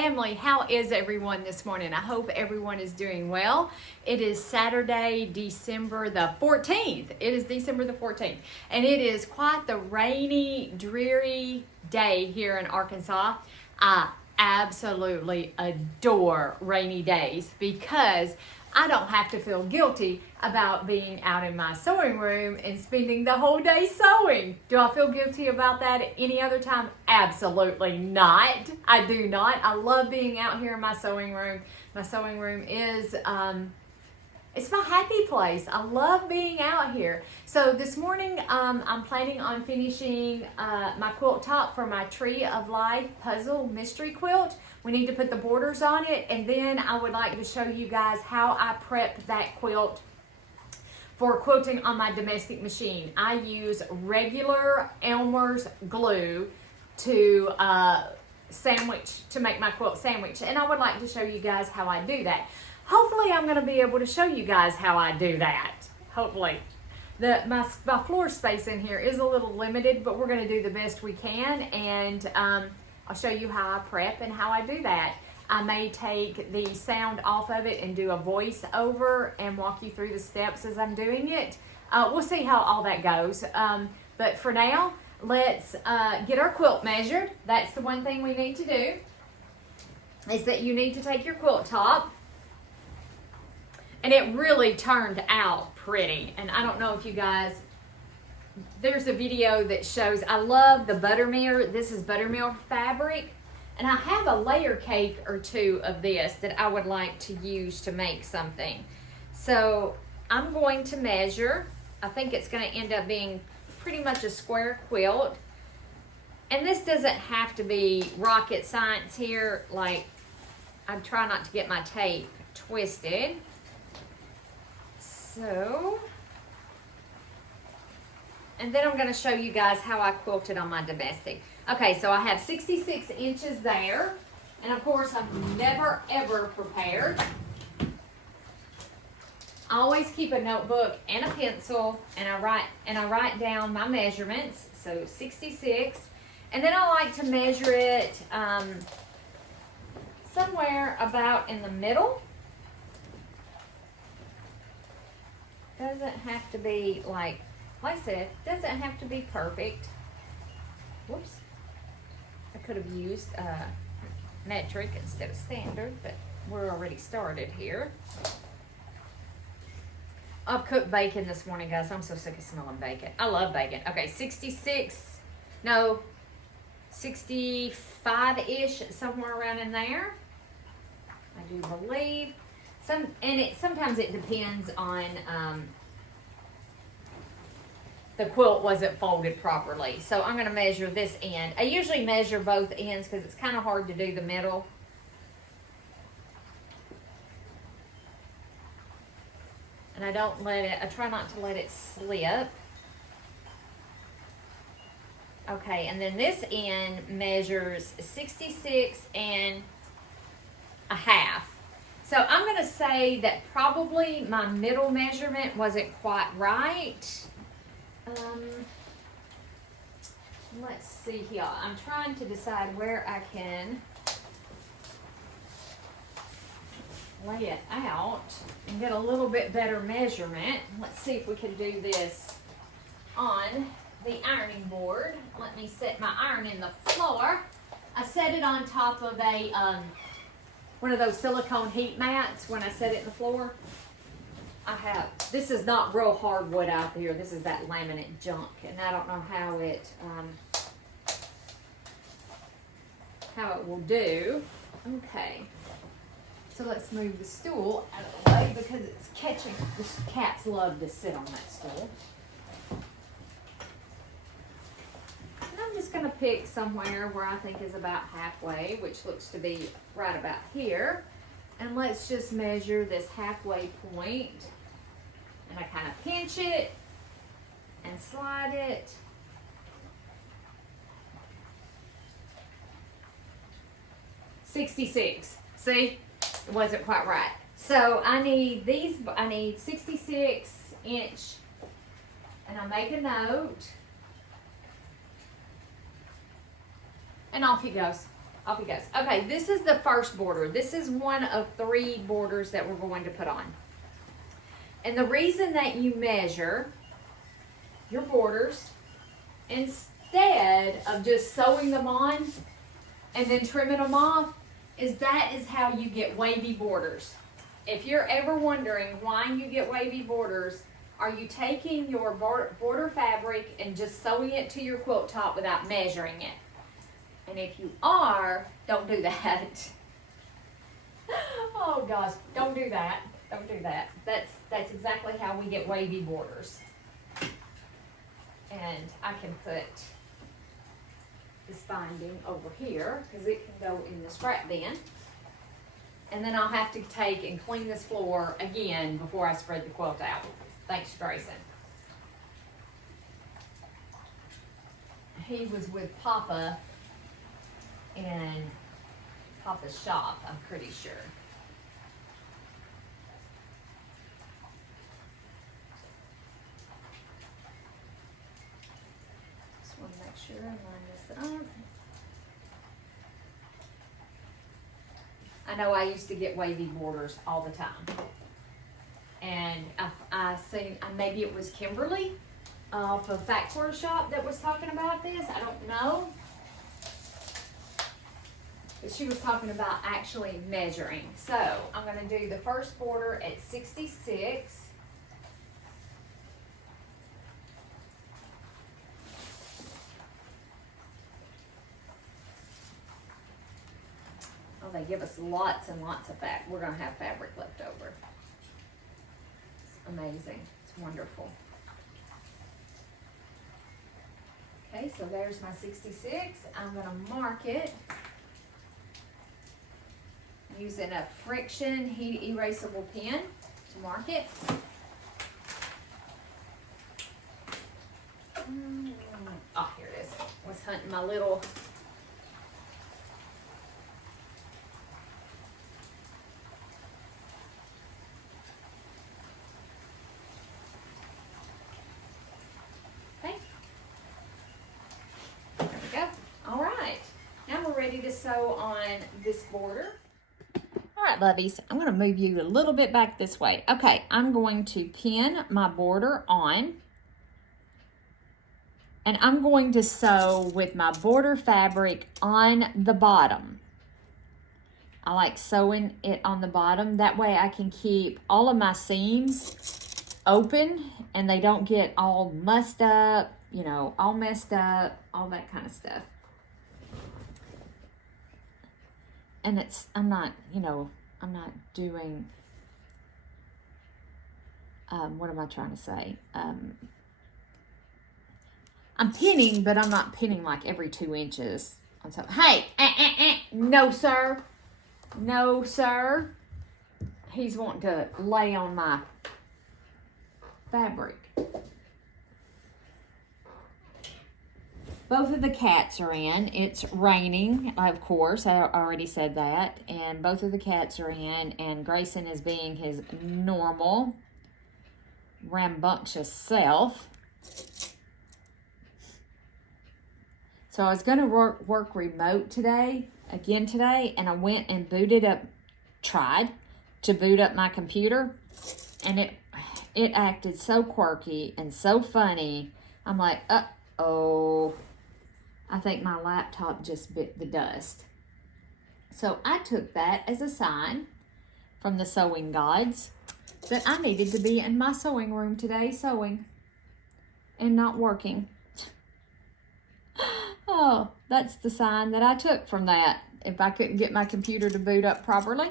family. How is everyone this morning? I hope everyone is doing well. It is Saturday, December the 14th. It is December the 14th. And it is quite the rainy, dreary day here in Arkansas. I absolutely adore rainy days because I don't have to feel guilty about being out in my sewing room and spending the whole day sewing. Do I feel guilty about that at any other time? Absolutely not. I do not. I love being out here in my sewing room. My sewing room is, it's my happy place. I love being out here. So this morning, I'm planning on finishing my quilt top for my Tree of Life puzzle mystery quilt. We need to put the borders on it, and then I would like to show you guys how I prep that quilt for quilting on my domestic machine. I use regular Elmer's glue to make my quilt sandwich, and I would like to show you guys how I do that. Hopefully I'm going to be able to show you guys how I do that. Hopefully. My floor space in here is a little limited, but we're going to do the best we can, and I'll show you how I prep and how I do that. I may take the sound off of it and do a voice over and walk you through the steps as I'm doing it. We'll see how all that goes. But for now, let's get our quilt measured. That's the one thing we need to do, is that you need to take your quilt top. And it really turned out pretty. And I don't know if you guys, there's a video that shows, I love the buttermere. This is buttermere fabric. And I have a layer cake or two of this that I would like to use to make something. So I'm going to measure. I think it's going to end up being pretty much a square quilt. And this doesn't have to be rocket science here. Like, I try not to get my tape twisted. So, and then I'm going to show you guys how I quilted on my domestic. Okay, so I have 66 inches there. And of course, I'm never ever prepared. I always keep a notebook and a pencil, and I write down my measurements. So 66. And then I like to measure it somewhere about in the middle. Doesn't have to be like I said, doesn't have to be perfect. Whoops. I could have used metric instead of standard, but we're already started here. I've cooked bacon this morning, guys. I'm so sick of smelling bacon. I love bacon. Okay, 65-ish, somewhere around in there. I do believe. Sometimes it depends on the quilt wasn't folded properly. So I'm going to measure this end. I usually measure both ends because it's kind of hard to do the middle. And I try not to let it slip. Okay, and then this end measures 66 and a half. So I'm going to say that probably my middle measurement wasn't quite right. Let's see here. I'm trying to decide where I can lay it out and get a little bit better measurement. Let's see if we can do this on the ironing board. Let me set my iron in the floor. I set it on top of a one of those silicone heat mats when I set it in the floor. This is not real hardwood out here. This is that laminate junk, and I don't know how it will do. Okay, so let's move the stool out of the way because it's catching. The cats love to sit on that stool. And I'm just going to pick somewhere where I think is about halfway, which looks to be right about here. And let's just measure this halfway point. And I kind of pinch it and slide it. $66. See? It wasn't quite right. So I need 66 inch, and I make a note. And off he goes. Off he goes. Okay, this is the first border. This is one of 3 borders that we're going to put on. And the reason that you measure your borders instead of just sewing them on and then trimming them off is that is how you get wavy borders. If you're ever wondering why you get wavy borders, are you taking your border fabric and just sewing it to your quilt top without measuring it? And if you are, don't do that. Oh gosh, don't do that. Don't do that. That's exactly how we get wavy borders. And I can put this binding over here because it can go in the scrap bin. And then I'll have to take and clean this floor again before I spread the quilt out. Thanks, Grayson. He was with Papa in Papa's shop, I'm pretty sure. Just want to make sure I line this up. I know I used to get wavy borders all the time. And I seen, maybe it was Kimberly off of Fat Quarter Shop that was talking about this. I don't know. But she was talking about actually measuring. So I'm going to do the first border at 66. Oh, they give us lots and lots of fabric. We're going to have fabric left over. It's amazing. It's wonderful. Okay, so there's my 66. I'm going to mark it using a friction heat erasable pen to mark it. Oh, here it is. I was hunting my little to sew on this border. All right, lovies, I'm going to move you a little bit back this way. Okay, I'm going to pin my border on, and I'm going to sew with my border fabric on the bottom. I like sewing it on the bottom. That way I can keep all of my seams open and they don't get all mussed up, you know, all messed up, all that kind of stuff. And it's, I'm not doing, what am I trying to say? I'm pinning, but I'm not pinning like every 2 inches. On something. Hey, no, sir. No, sir. He's wanting to lay on my fabric. Both of the cats are in. It's raining, of course. I already said that. And both of the cats are in. And Grayson is being his normal, rambunctious self. So I was going to work remote today, and I went and tried to boot up my computer. And it acted so quirky and so funny. I'm like, uh-oh. I think my laptop just bit the dust. So I took that as a sign from the sewing gods that I needed to be in my sewing room today sewing and not working. Oh, that's the sign that I took from that. If I couldn't get my computer to boot up properly,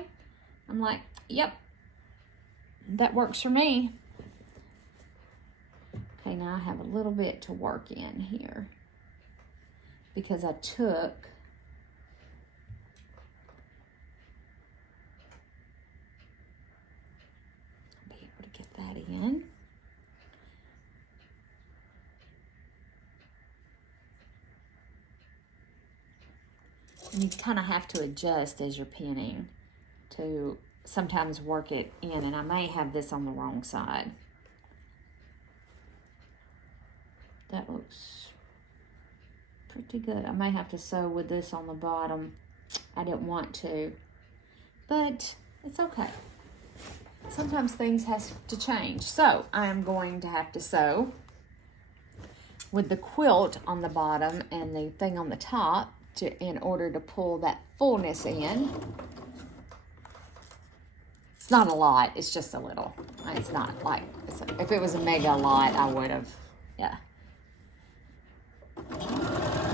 I'm like, yep, that works for me. Okay, now I have a little bit to work in here, because I took be able to get that in. And you kind of have to adjust as you're pinning to sometimes work it in, and I may have this on the wrong side. That looks pretty good. I may have to sew with this on the bottom I didn't want to, but it's okay. Sometimes things have to change. So I am going to have to sew with the quilt on the bottom and the thing on the top in order to pull that fullness in. It's not a lot, it's just a little. It's not like, if it was a mega lot, I would have, yeah.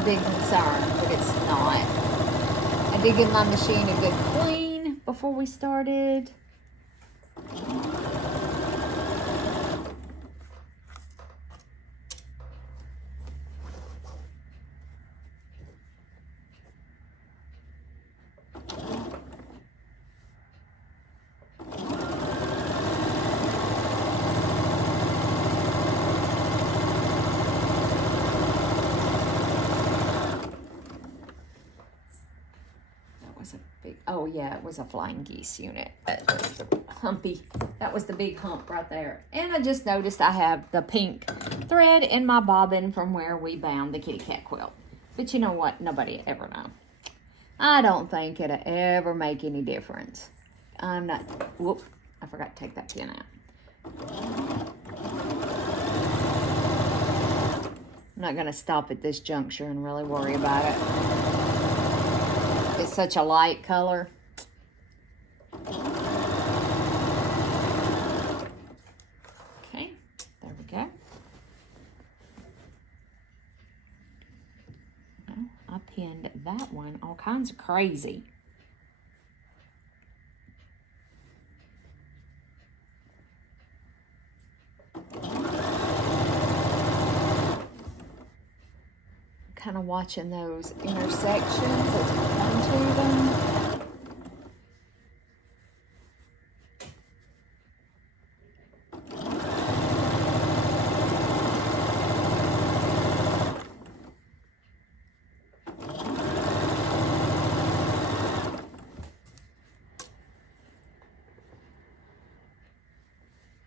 Big concern, but it's not. I did give my machine a good clean before we started. Oh yeah, it was a flying geese unit. That was the humpy. That was the big hump right there. And I just noticed I have the pink thread in my bobbin from where we bound the kitty cat quilt. But you know what? Nobody ever know. I don't think it'll ever make any difference. I'm not. Whoop! I forgot to take that pin out. I'm not gonna stop at this juncture and really worry about it. It's such a light color. Okay, there we go. Well, I pinned that one all kinds of crazy. Kind of watching those intersections as we come to them.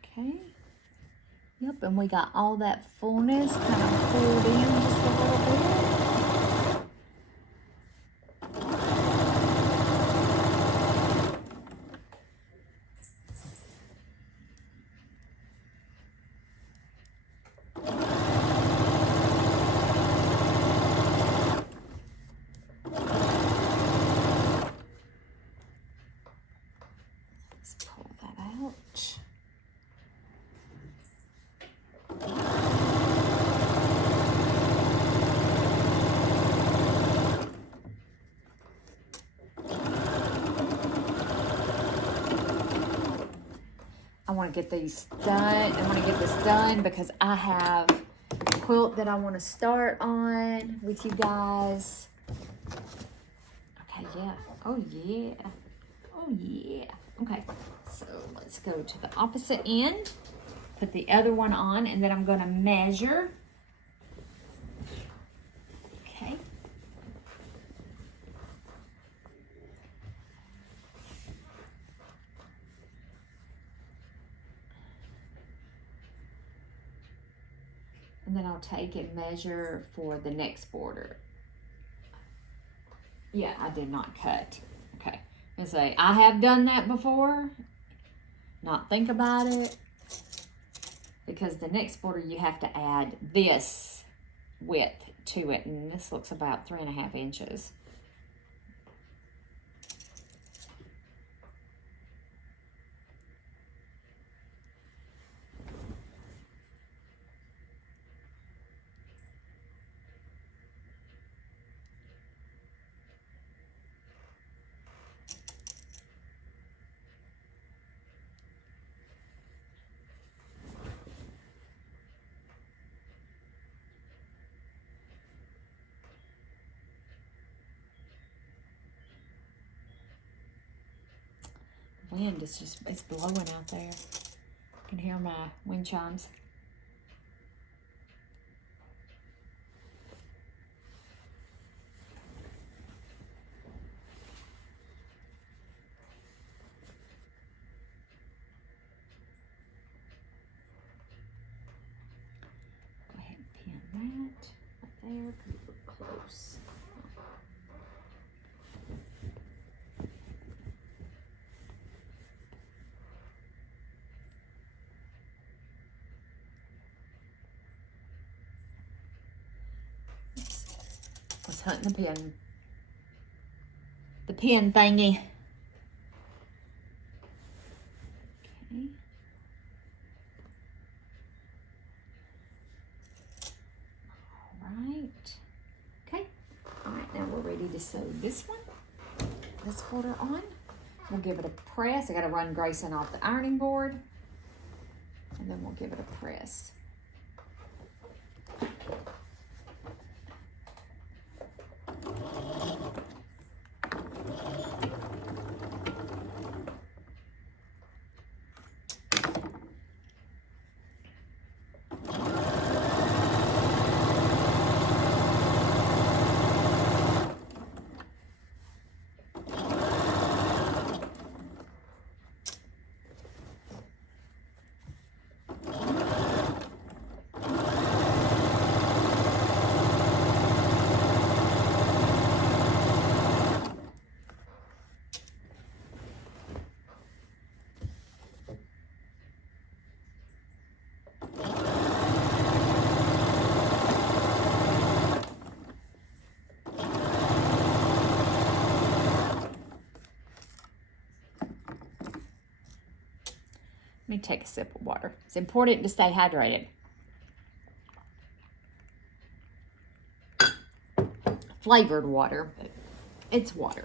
Okay. Yep, and we got all that fullness kind of pulled in just a little bit. Let's pull that out. I want to get these done. I want to get this done because I have a quilt that I want to start on with you guys. Okay, yeah. Oh, yeah. Oh, yeah. Okay, so let's go to the opposite end. Put the other one on, and then I'm going to measure. Okay. And then I'll take and measure for the next border. Yeah, I did not cut. Okay. And say, I have done that before. Not think about it. Because the next border you have to add this width to it. And this looks about 3.5 inches. Wind is just, it's blowing out there. You can hear my wind chimes. Go ahead and pin that right there, because we're close. hunting the pin thingy. Okay. All right. Okay. All right, now we're ready to sew this one. This quarter on. We'll give it a press. I got to run Grayson off the ironing board. And then we'll give it a press. Let me take a sip of water. It's important to stay hydrated. Flavored water, but it's water.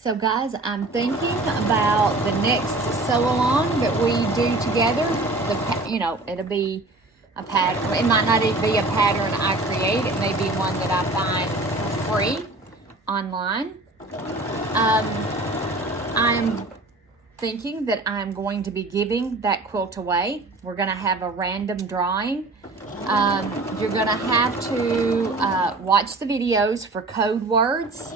So guys, I'm thinking about the next sew along that we do together. It'll be a pattern. It might not even be a pattern I create. It may be one that I find for free online. I'm thinking that I'm going to be giving that quilt away. We're going to have a random drawing. You're going to have to watch the videos for code words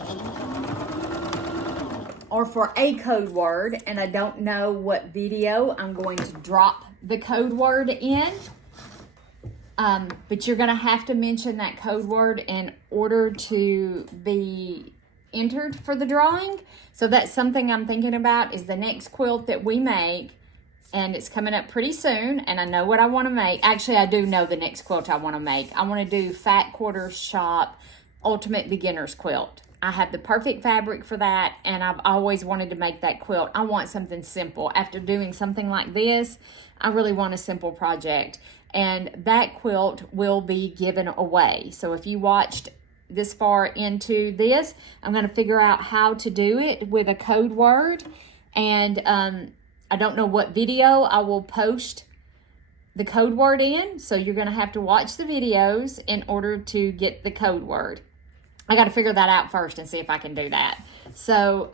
or for a code word, and I don't know what video I'm going to drop the code word in. But you're going to have to mention that code word in order to be entered for the drawing. So that's something I'm thinking about, is the next quilt that we make, and it's coming up pretty soon, and I know what I want to make. Actually, I do know the next quilt I want to make. I want to do Fat Quarters Shop Ultimate Beginner's Quilt. I have the perfect fabric for that, and I've always wanted to make that quilt. I want something simple. After doing something like this, I really want a simple project, and that quilt will be given away. So if you watched this far into this, I'm going to figure out how to do it with a code word, and I don't know what video I will post the code word in, so you're going to have to watch the videos in order to get the code word. I got to figure that out first and see if I can do that. So,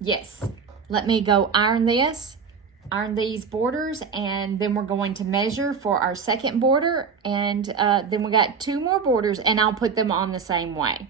yes, let me go iron these borders, and then we're going to measure for our second border, and then we got 2 more borders, and I'll put them on the same way.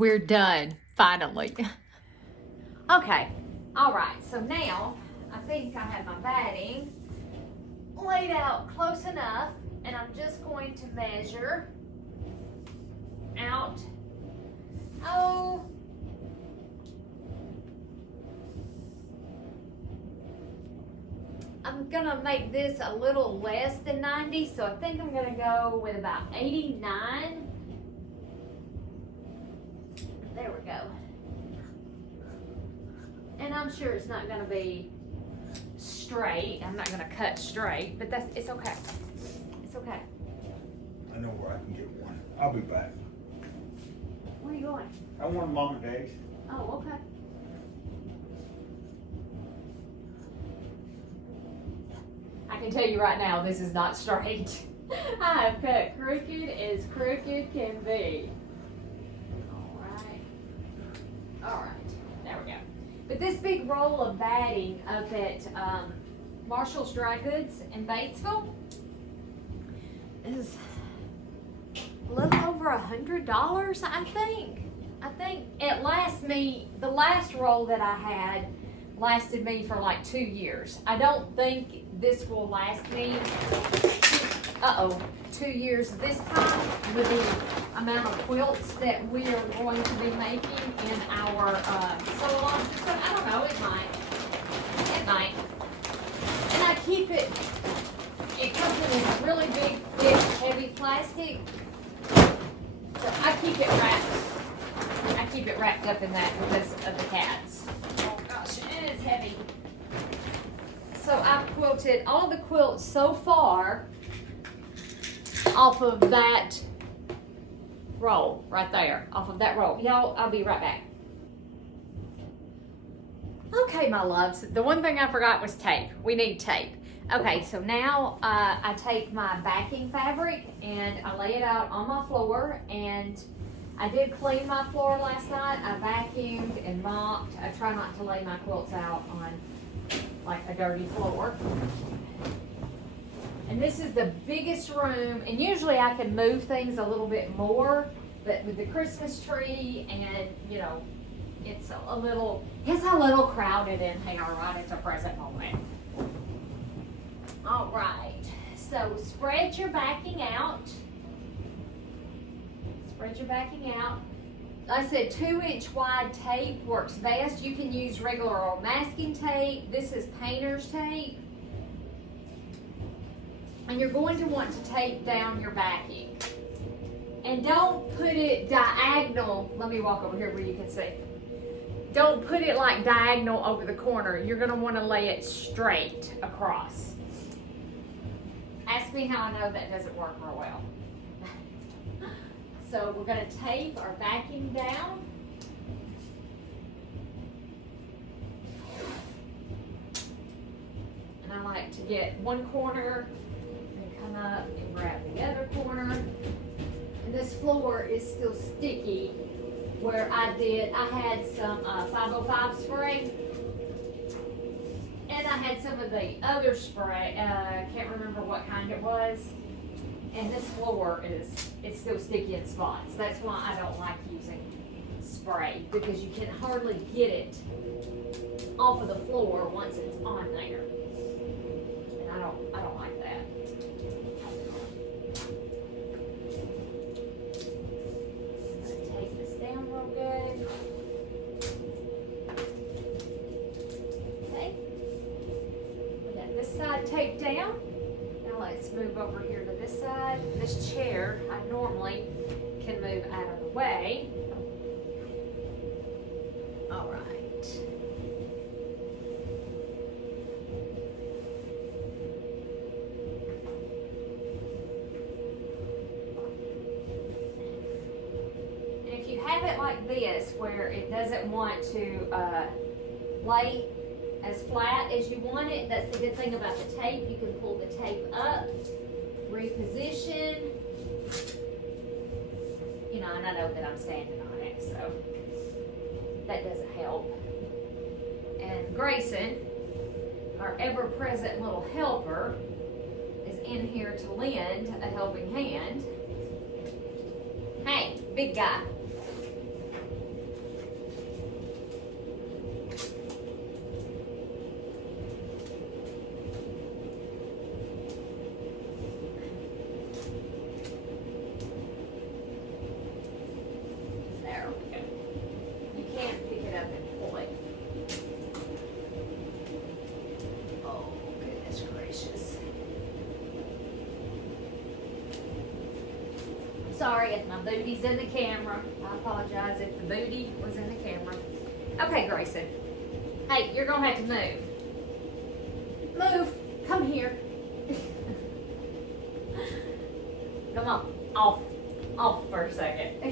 We're done, finally. Okay, all right, so now I think I have my batting laid out close enough, and I'm just going to measure out, I'm gonna make this a little less than 90, so I think I'm gonna go with about 89. There we go. And I'm sure it's not gonna be straight. I'm not gonna cut straight, but it's okay. It's okay. I know where I can get one. I'll be back. Where are you going? I want Mom and Dad's. Oh, okay. I can tell you right now, this is not straight. I have cut crooked as crooked can be. All right, there we go. But this big roll of batting up at Marshall's Dry Goods in Batesville is a little over $100, I think. I think it lasts me, the last roll that I had lasted me for like 2 years. I don't think this will last me, 2 years this time with the amount of quilts that we are going to be making in our sew-along system. I don't know, it might. It might. And I keep it, it comes in this really big, thick, heavy plastic. So I keep it wrapped up in that because of the cats. Oh gosh, and it's heavy. So I've quilted all the quilts so far off of that roll right there, off of that roll. Y'all, I'll be right back. Okay, my loves, the one thing I forgot was tape. We need tape. Okay, so now I take my backing fabric and I lay it out on my floor, and I did clean my floor last night. I vacuumed and mopped. I try not to lay my quilts out on like a dirty floor. And this is the biggest room, and usually I can move things a little bit more, but with the Christmas tree and, you know, it's a little crowded in here right at the present moment. All right, so spread your backing out. Spread your backing out. Like I said, 2-inch wide tape works best. You can use regular old masking tape. This is painter's tape. And you're going to want to tape down your backing. And don't put it diagonal. Let me walk over here where you can see. Don't put it like diagonal over the corner. You're going to want to lay it straight across. Ask me how I know that doesn't work real well. So we're going to tape our backing down. And I like to get one corner and come up and grab the other corner. And this floor is still sticky where I had some 505 spray. And I had some of the other spray, can't remember what kind it was. And this floor it's still sticky in spots. That's why I don't like using spray, because you can hardly get it off of the floor once it's on there. And I don't like that. I'm gonna take this down real good. Okay. We got this side taped down. Let's move over here to this side. This chair, I normally can move out of the way. All right. And if you have it like this, where it doesn't want to lay as flat as you want it, that's the good thing about the tape. You can pull the tape up, reposition. You know, and I know that I'm standing on it, so that doesn't help. And Grayson, our ever-present little helper, is in here to lend a helping hand. Hey, big guy. sorry if my booty's in the camera. I apologize if the booty was in the camera. Okay, Grayson. Hey, you're gonna have to move. Move. Come here. Come on. Off for a second.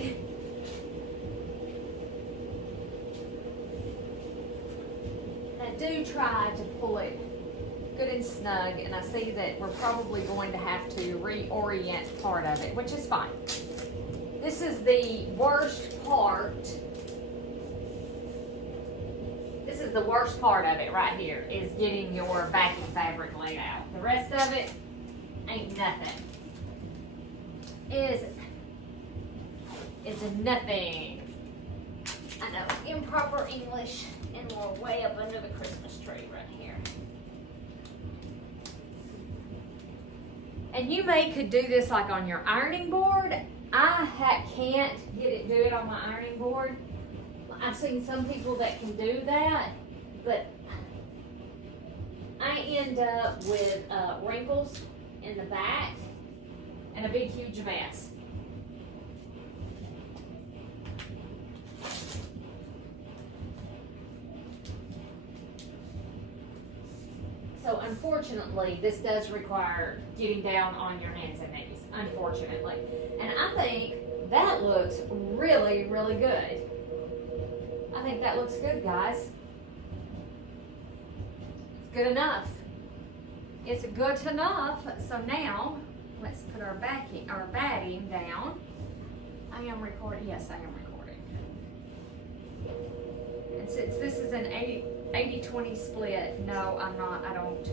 Now do try to pull it good and snug, and I see that we're probably going to have to reorient part of it, which is fine. This is the worst part. This is the worst part of it right here, is getting your backing fabric laid out. The rest of it ain't nothing. Is nothing. I know, improper English, and we're way up under the Christmas tree right here. And you could do this like on your ironing board. I can't do it on my ironing board. I've seen some people that can do that, but I end up with wrinkles in the back and a big huge mess. So unfortunately, this does require getting down on your hands and knees, unfortunately. And I think that looks really, really good. I think that looks good, guys. It's good enough. It's good enough. So now, let's put our batting down. I am recording. Yes, I am recording. And since this is an 80-20 split, no, I'm not. I don't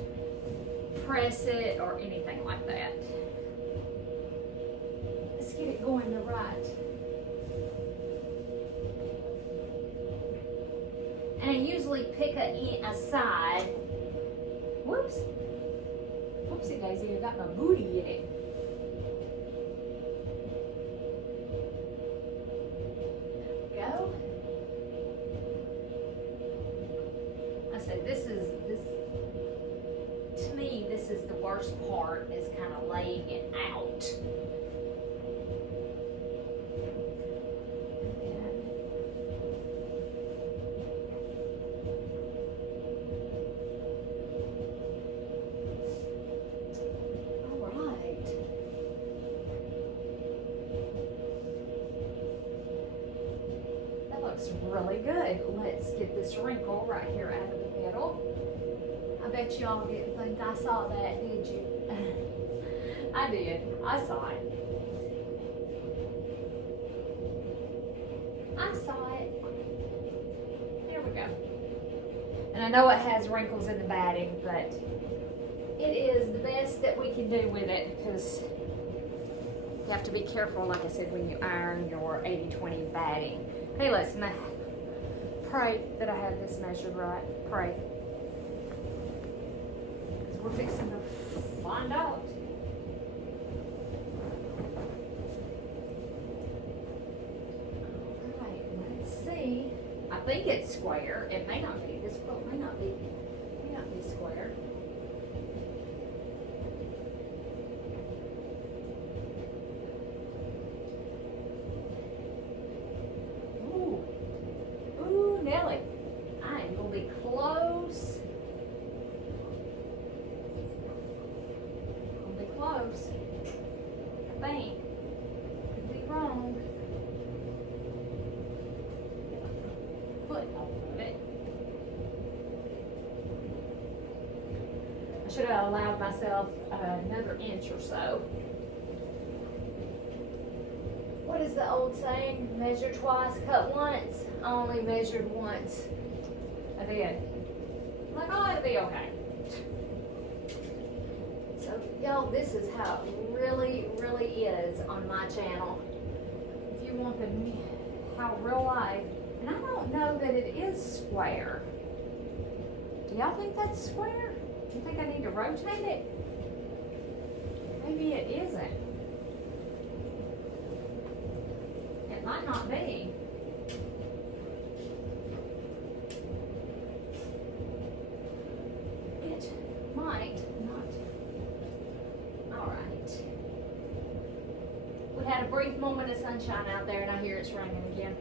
press it or anything like that. Let's get it going to right. And I usually pick a side. Whoops. Whoopsie daisy, I got my booty in it. There we go. I said to me, this is the worst part, is kind of laying it out. Really good. Let's get this wrinkle right here out of the middle. I bet y'all didn't think I saw that, did you? I did. I saw it. I saw it. There we go. And I know it has wrinkles in the batting, but it is the best that we can do with it, because you have to be careful, like I said, when you iron your 80-20 batting. Hey, listen, pray that I have this measured right. Pray. Because we're fixing to find out. Alright, let's see. I think it's square. It may not be. This quilt may not be square. Nelly, I am going to be close. I'll be close. I think. Could be wrong. Foot off of it. I should have allowed myself another inch or so. What is the old saying? Measure twice, cut once. I only measured once. I did. I'm like, oh, it'll be okay. So, y'all, this is how it really, really is on my channel. If you want how real life, and I don't know that it is square. Do y'all think that's square? Do you think I need to rotate it? Maybe it isn't. Might not be. It might not. All right. We had a brief moment of sunshine out there and I hear it's raining again.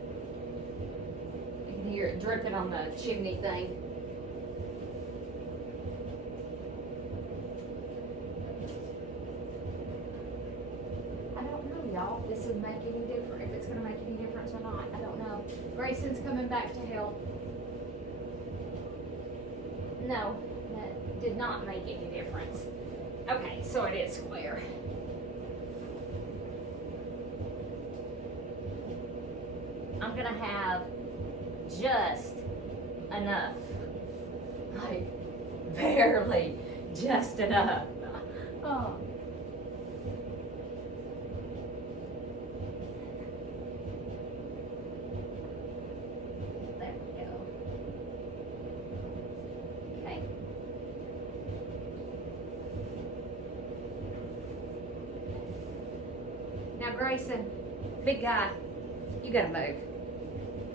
You can hear it dripping on the chimney thing. I don't know, y'all, if this would make any difference, if it's gonna make any difference or not. I don't know. Grayson's coming back to help. No, that did not make any difference. Okay, so it is square. I'm gonna have just enough, like barely just enough. Oh. There we go. Okay. Now Grayson, big guy, you gotta move.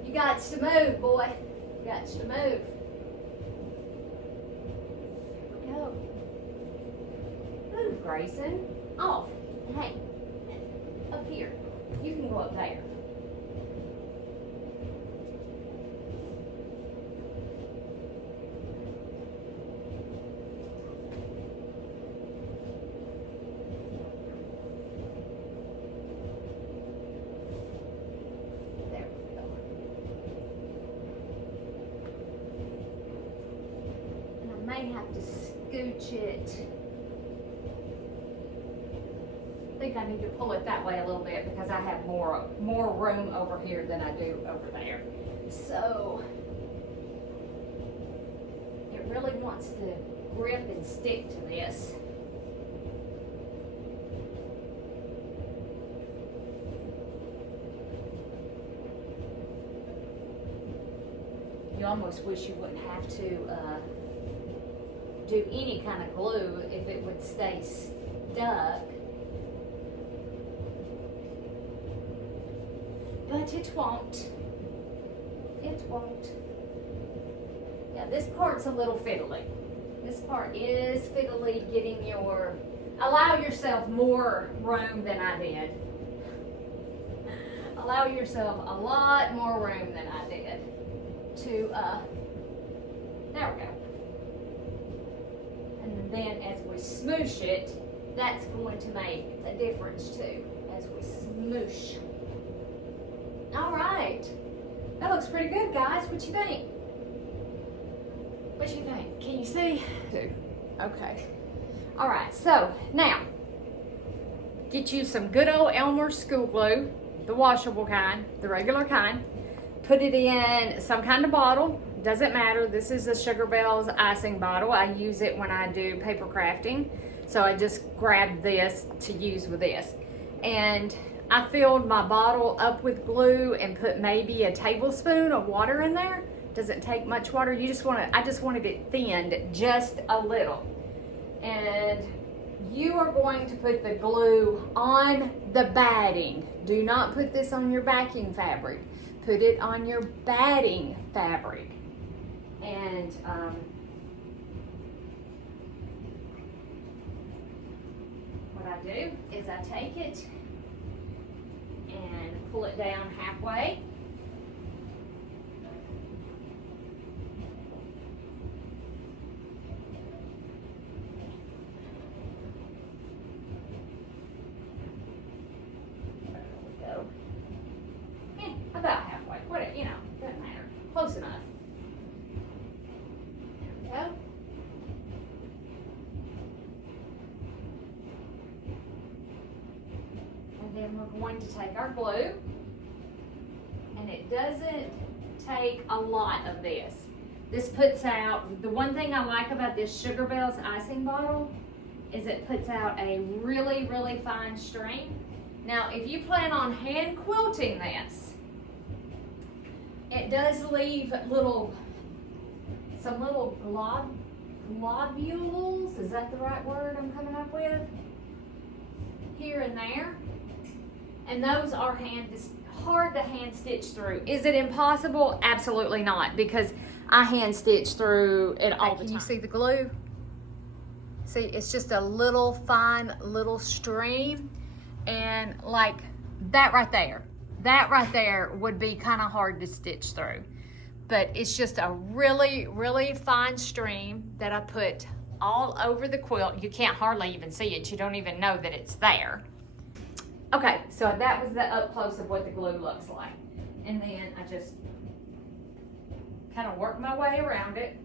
You got to move, boy. You got to move. Go. Move, Grayson. Off. Hey, up here. You can go up there. May have to scooch it. I think I need to pull it that way a little bit because I have more room over here than I do over there. So it really wants to grip and stick to this. You almost wish you wouldn't have to do any kind of glue if it would stay stuck. But it won't. It won't. Yeah, this part's a little fiddly. This part is fiddly getting your, allow yourself more room than I did. Allow yourself a lot more room than I did to, there we go. And then as we smoosh it, that's going to make a difference too, as we smoosh. All right, that looks pretty good, guys. What you think? What you think? Can you see? Okay. All right, so now, get you some good old Elmer's school glue, the washable kind, the regular kind. Put it in some kind of bottle. Doesn't matter. This is a Sugar Bells icing bottle. I use it when I do paper crafting. So I just grabbed this to use with this. And I filled my bottle up with glue and put maybe a tablespoon of water in there. Doesn't take much water. You just want to, I just wanted it thinned just a little. And you are going to put the glue on the batting. Do not put this on your backing fabric. Put it on your batting fabric. And what I do is I take it and pull it down halfway. There we go. About halfway. What, you know, doesn't matter. Close enough. There we go. And then we're going to take our glue, and it doesn't take a lot of this. This puts out, the one thing I like about this Sugar Bells icing bottle is it puts out a really, really fine stream. Now, if you plan on hand quilting this, it does leave some little globules, is that the right word I'm coming up with? Here and there. And those are hard to hand stitch through. Is it impossible? Absolutely not, because I hand stitch through it all the time. Can you see the glue? See, it's just a little fine little stream. And like that right there would be kind of hard to stitch through. But it's just a really, really fine stream that I put all over the quilt. You can't hardly even see it. You don't even know that it's there. Okay, so that was the up close of what the glue looks like. And then I just kind of work my way around it.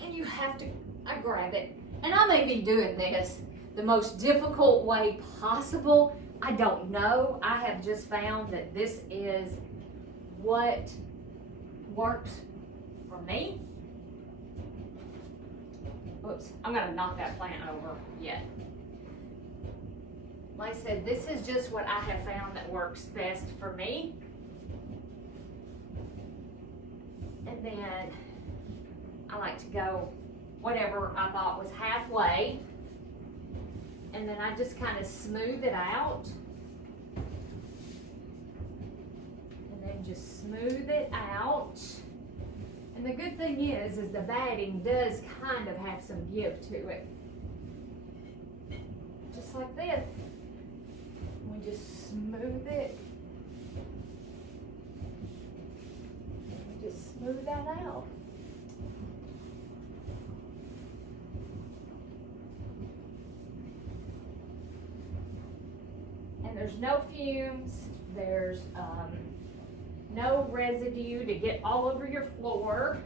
And you have to, I grab it. And I may be doing this the most difficult way possible. I don't know. I have just found that this is what works for me. Oops, I'm gonna knock that plant over yet. Like I said, this is just what I have found that works best for me. And then I like to go whatever I thought was halfway. And then I just kind of smooth it out. And then just smooth it out. And the good thing is the batting does kind of have some give to it. Just like this. We just smooth it. We just smooth that out. And there's no fumes, there's no residue to get all over your floor.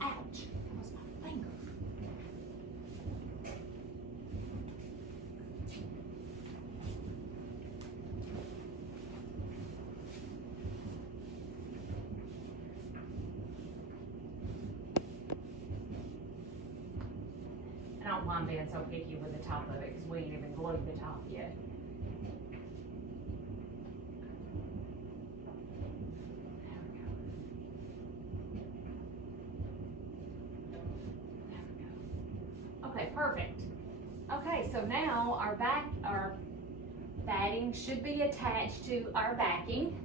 Ouch, that was my finger. I don't mind being so picky with the top of it because we ain't even glued the top yet. There we go. There we go. Okay, perfect. Okay, so now our batting should be attached to our backing.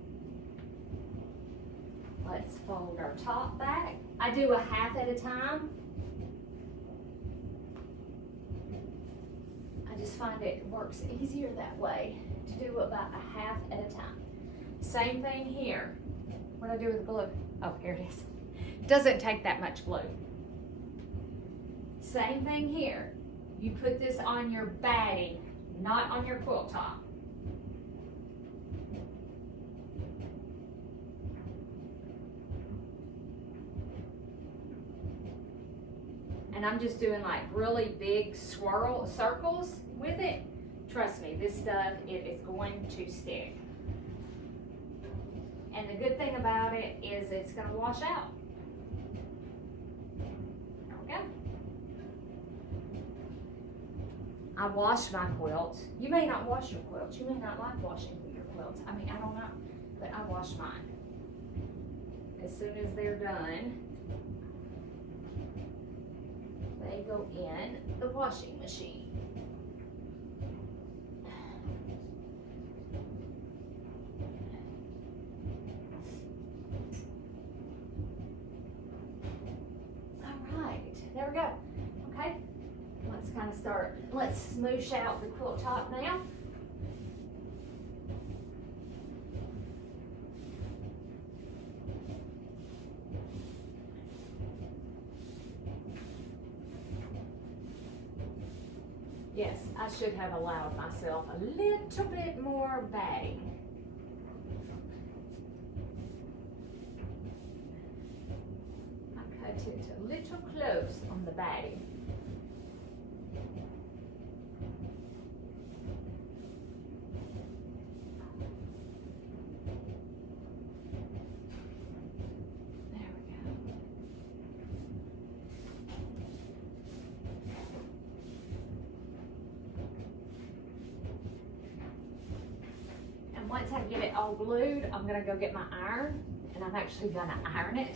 Let's fold our top back. I do a half at a time. I just find it works easier that way to do about a half at a time. Same thing here. What do I do with glue? Oh, here it is. Doesn't take that much glue. Same thing here. You put this on your batting, not on your quilt top. And I'm just doing like really big circles with it. Trust me, this stuff, it is going to stick. And the good thing about it is it's gonna wash out. There we go. I wash my quilts. You may not wash your quilts. You may not like washing your quilts. I mean, I don't know, but I wash mine. As soon as they're done, they go in the washing machine. All right, there we go. Okay, let's kind of start. Let's smoosh out the quilt top now. Yes, I should have allowed myself a little bit more batting. I cut it a little close on the batting. There we go. Once I get it all glued, I'm gonna go get my iron, and I'm actually gonna iron it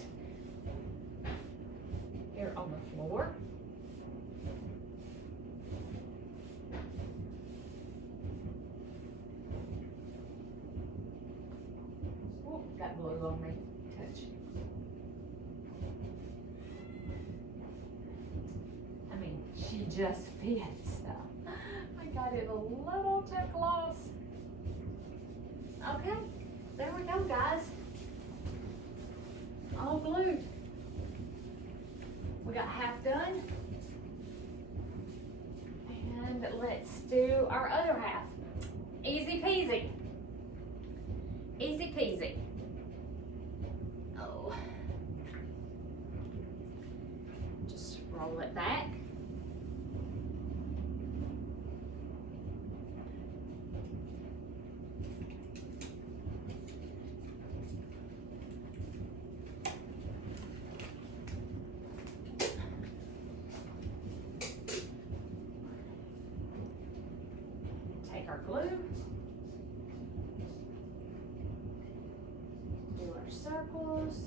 here on the floor. Oh, got glue on me. Touch. she just fits. So I got it a little too close. Okay, there we go, guys. All glued. We got half done. And let's do our other half. Easy peasy. Easy peasy. Oh. Just roll it back. Take our glue. Do our circles.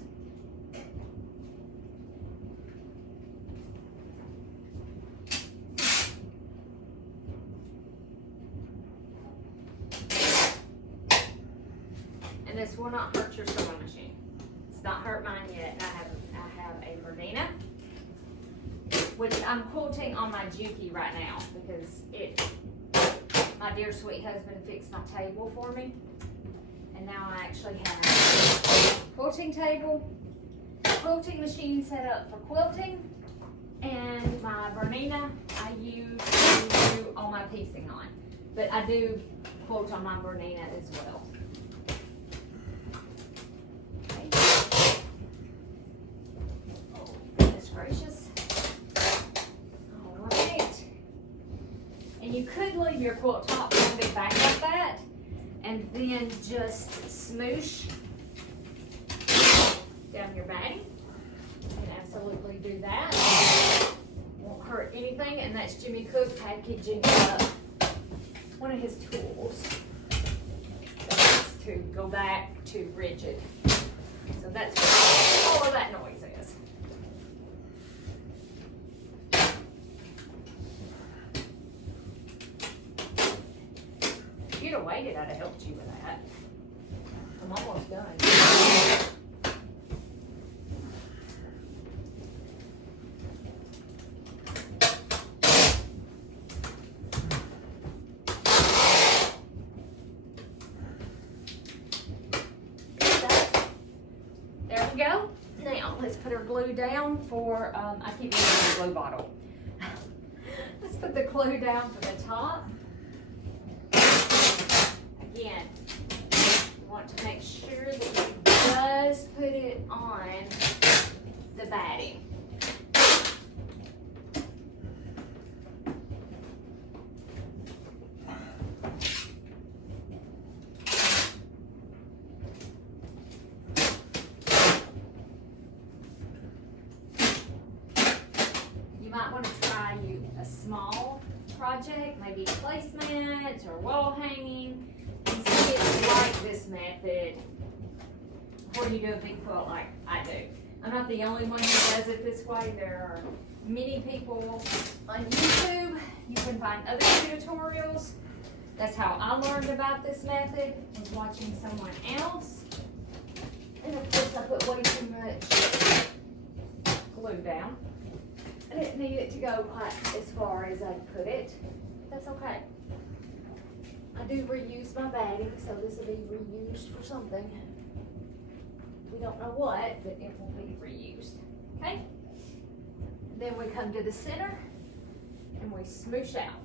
And this will not hurt your sewing machine. It's not hurt mine yet. I have a Bernina, which I'm quilting on my Juki right now because my dear sweet husband fixed my table for me. And now I actually have a quilting table, quilting machine set up for quilting, and my Bernina I use to do all my piecing on. But I do quilt on my Bernina as well. Okay. Oh, goodness gracious. All right. And you could leave your quilt top folded back like that, and then just smoosh down your batting. You can absolutely do that. Won't hurt anything, and that's Jimmy Cook packaging up one of his tools to go back to rigid. So that's what all of that noise is. If you'd have waited, I'd have helped you with that. I'm almost done. There we go. Now let's put our glue down for, I keep using the glue bottle. Let's put the glue down for the top. Again, you want to make sure that you just put it on the batting. You might want to try a small project, maybe placemats or wall hanging, and see if you like this method before you do a big quilt like I do. I'm not the only one who does it this way. There are many people on YouTube. You can find other tutorials. That's how I learned about this method, was watching someone else. And of course I put way too much glue down. I didn't need it to go quite as far as I put it. That's okay. I do reuse my batting, so this will be reused for something. We don't know what, but it will be reused. Okay? Then we come to the center and we smoosh out.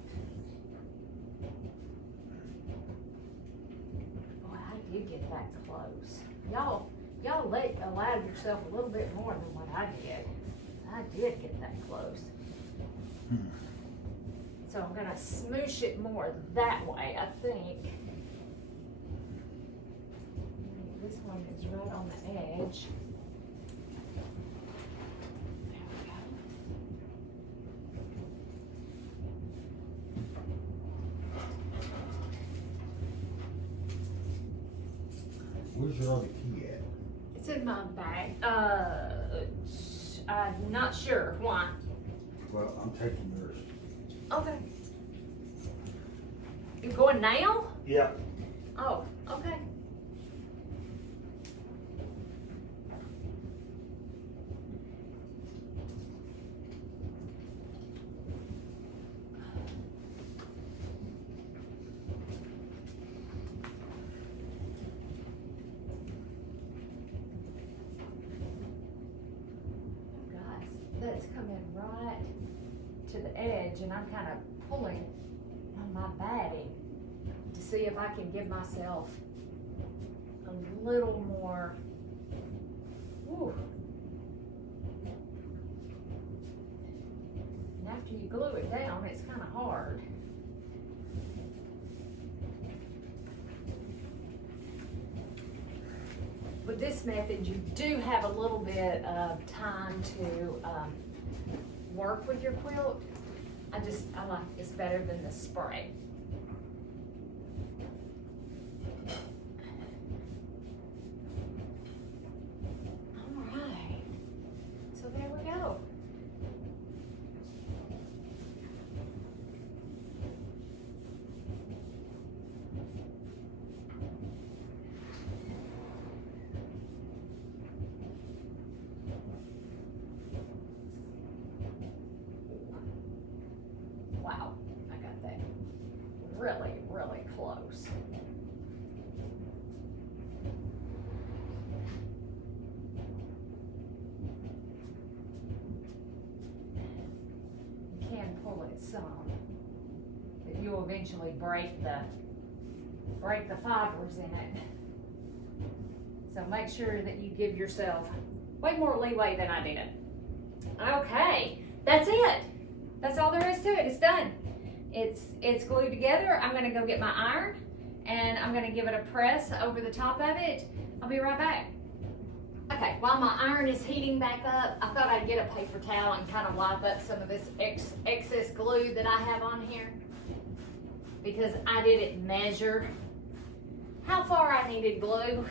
Boy, I did get that close. Y'all allowed yourself a little bit more than what I did. I did get that close. So I'm gonna smoosh it more that way, I think. This one is right on the edge. There we go. Where's your other key at? It's in my bag. I'm not sure why. Well, I'm taking yours. Okay. You going now? Yeah. Oh, okay. it's coming right to the edge, and I'm kind of pulling on my batting to see if I can give myself a little more. Whew. And after you glue it down, it's kind of hard. With this method, you do have a little bit of time to work with your quilt. I like it's better than the spray. All right, so there we go. Wow, I got that really, really close. You can pull it some, but you'll eventually break the fibers in it. So make sure that you give yourself way more leeway than I did. Okay, that's it. That's all there is to it. It's done. It's glued together. I'm gonna go get my iron and I'm gonna give it a press over the top of it. I'll be right back. Okay, while my iron is heating back up, I thought I'd get a paper towel and kind of wipe up some of this excess glue that I have on here, because I didn't measure how far I needed glue.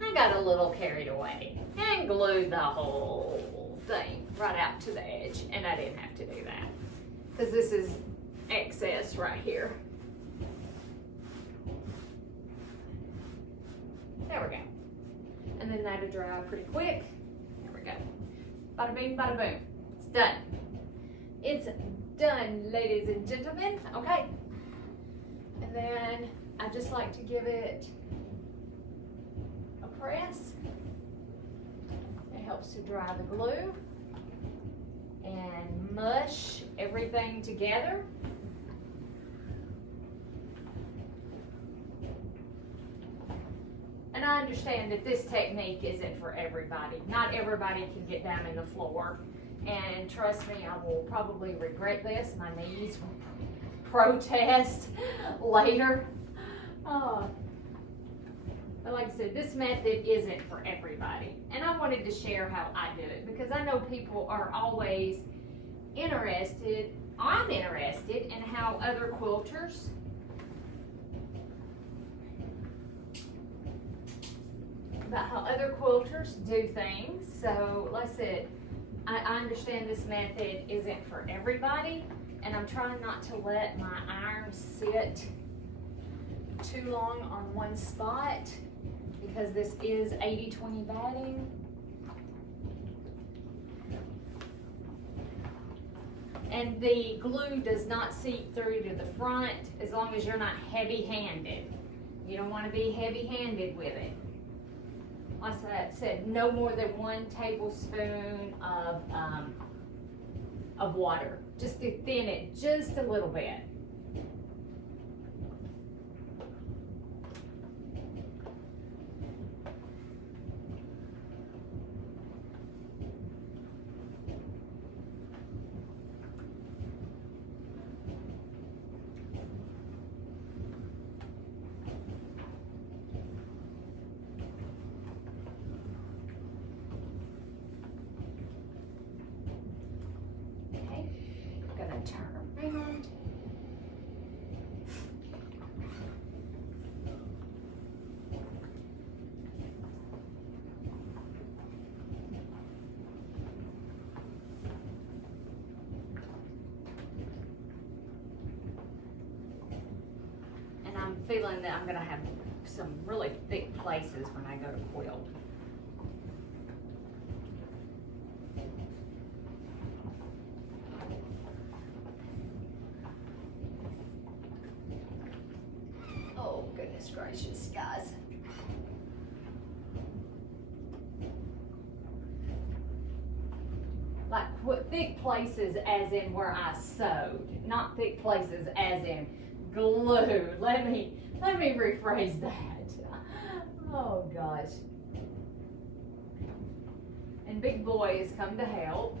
I got a little carried away and glued the whole thing right out to the edge, and I didn't have to do that because this is excess right here. There we go. And then that'll dry pretty quick. There we go. Bada bing, bada boom. It's done. It's done, ladies and gentlemen. Okay. And then I just like to give it a press. It helps to dry the glue and mush everything together. And I understand that this technique isn't for everybody. Not everybody can get down in the floor. And trust me, I will probably regret this. My knees will protest later. But like I said, this method isn't for everybody. And I wanted to share how I do it because I know people are always interested. I'm interested in how other quilters do things. So like I said, I understand this method isn't for everybody, and I'm trying not to let my iron sit too long on one spot because this is 80-20 batting. And the glue does not seep through to the front as long as you're not heavy-handed. You don't want to be heavy-handed with it. Like I said, no more than 1 tablespoon of water, just to thin it just a little bit. Turn around. And I'm feeling that I'm going to have some really thick places when I go to quilt. Goodness gracious, guys. Like thick places as in where I sewed, not thick places as in glue. Let me rephrase that. Oh gosh. And Big Boy has come to help.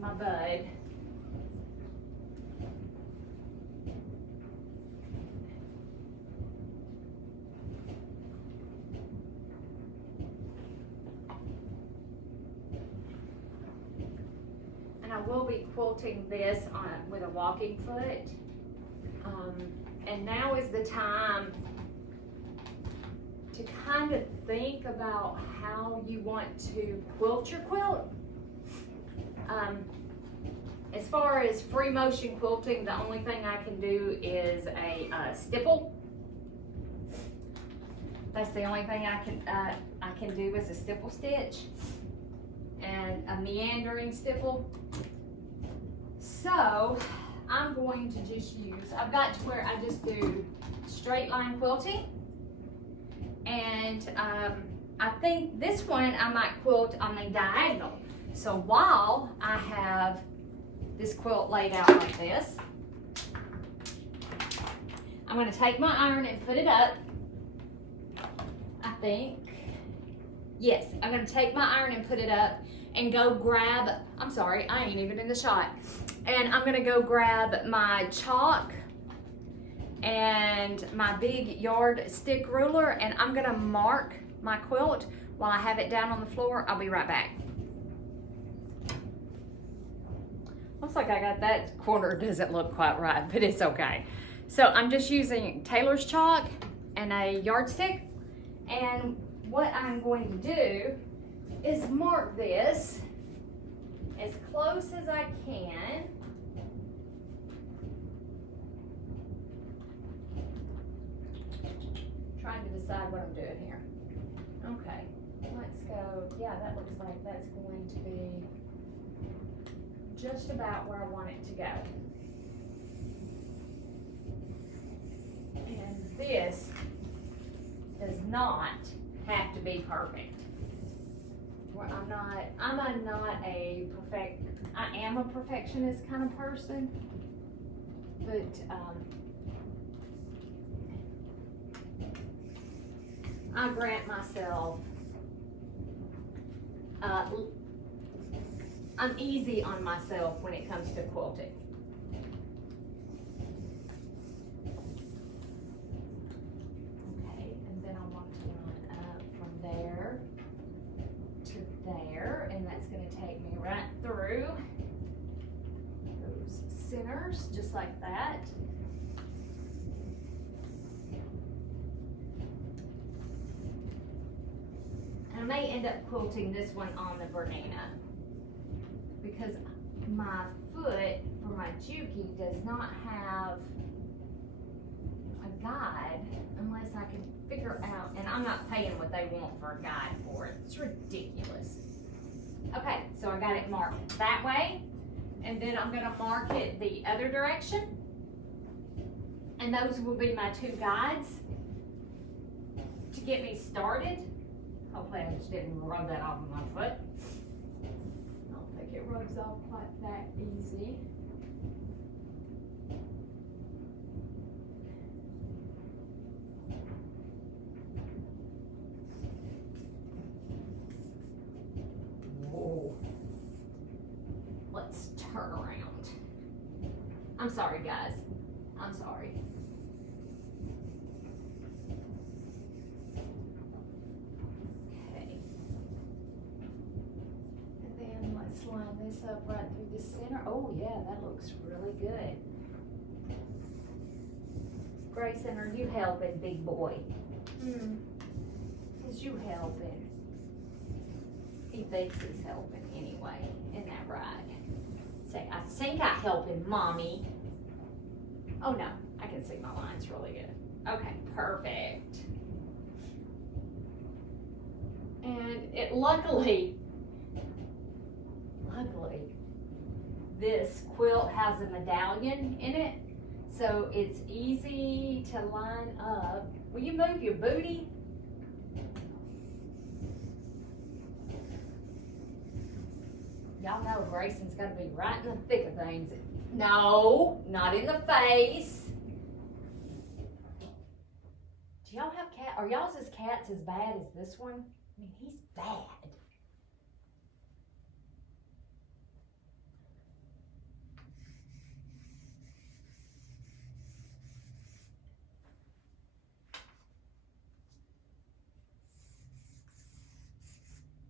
My bud. And I will be quilting this with a walking foot. And now is the time to kind of think about how you want to quilt your quilt. As far as free motion quilting, the only thing I can do is a stipple. That's the only thing I can do is a stipple stitch and a meandering stipple. So I'm going to just use, I've got to where I just do straight line quilting. And I think this one I might quilt on the diagonal. So while I have this quilt laid out like this, I'm going to take my iron and put it up. I think. Yes, I'm going to take my iron and put it up and go grab, I'm sorry, I ain't even in the shot. And I'm going to go grab my chalk and my big yardstick ruler, and I'm going to mark my quilt while I have it down on the floor. I'll be right back. Looks like I got that corner doesn't look quite right, but it's okay. So I'm just using tailor's chalk and a yardstick, and what I'm going to do is mark this as close as I can. Trying to decide what I'm doing here. Okay, let's go. Yeah, that looks like that's going to be just about where I want it to go. And this does not have to be perfect. I am a perfectionist kind of person, but I grant myself, I'm easy on myself when it comes to quilting. Okay, and then I want to run up from there to there, and that's going to take me right through those centers, just like that. I may end up quilting this one on the Bernina because my foot for my Juki does not have a guide unless I can figure out, and I'm not paying what they want for a guide for it. It's ridiculous. Okay, so I got it marked that way, and then I'm gonna mark it the other direction, and those will be my two guides to get me started. Hopefully I just didn't rub that off of my foot. I don't think it rubs off quite that easy. Whoa. Let's turn around. I'm sorry, guys. I'm sorry. Line this up right through the center. Oh yeah, that looks really good. Grayson, are you helping, big boy? Is you helping? He thinks he's helping anyway. Isn't that right? Say, I think I'm helping, mommy. Oh no, I can see my lines really good. Okay, perfect. And it luckily, this quilt has a medallion in it, so it's easy to line up. Will you move your booty? Y'all know Grayson's got to be right in the thick of things. No, not in the face. Do y'all have cat? Are y'all's cats as bad as this one? I mean, he's bad.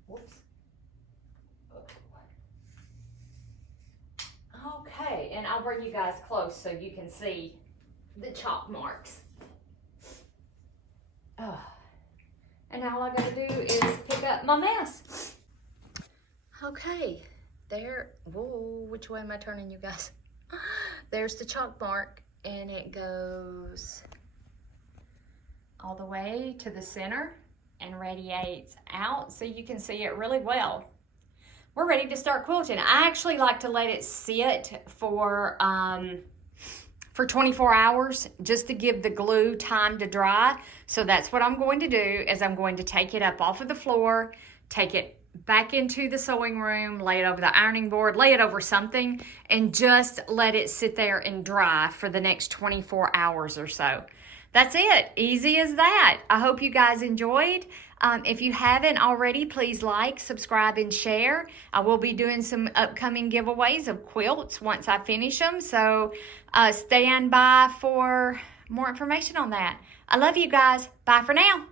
Whoops. Okay, and I'll bring you guys close so you can see the chalk marks. Oh. And all I gotta do is pick up my mess. Okay, there, whoa, which way am I turning, you guys? There's the chalk mark, and it goes all the way to the center and radiates out so you can see it really well. We're ready to start quilting. I actually like to let it sit for 24 hours just to give the glue time to dry. So that's what I'm going to do, is I'm going to take it up off of the floor, take it back into the sewing room, lay it over the ironing board, lay it over something, and just let it sit there and dry for the next 24 hours or so. That's it. Easy as that. I hope you guys enjoyed. If you haven't already, please like, subscribe, and share. I will be doing some upcoming giveaways of quilts once I finish them. So stand by for more information on that. I love you guys. Bye for now.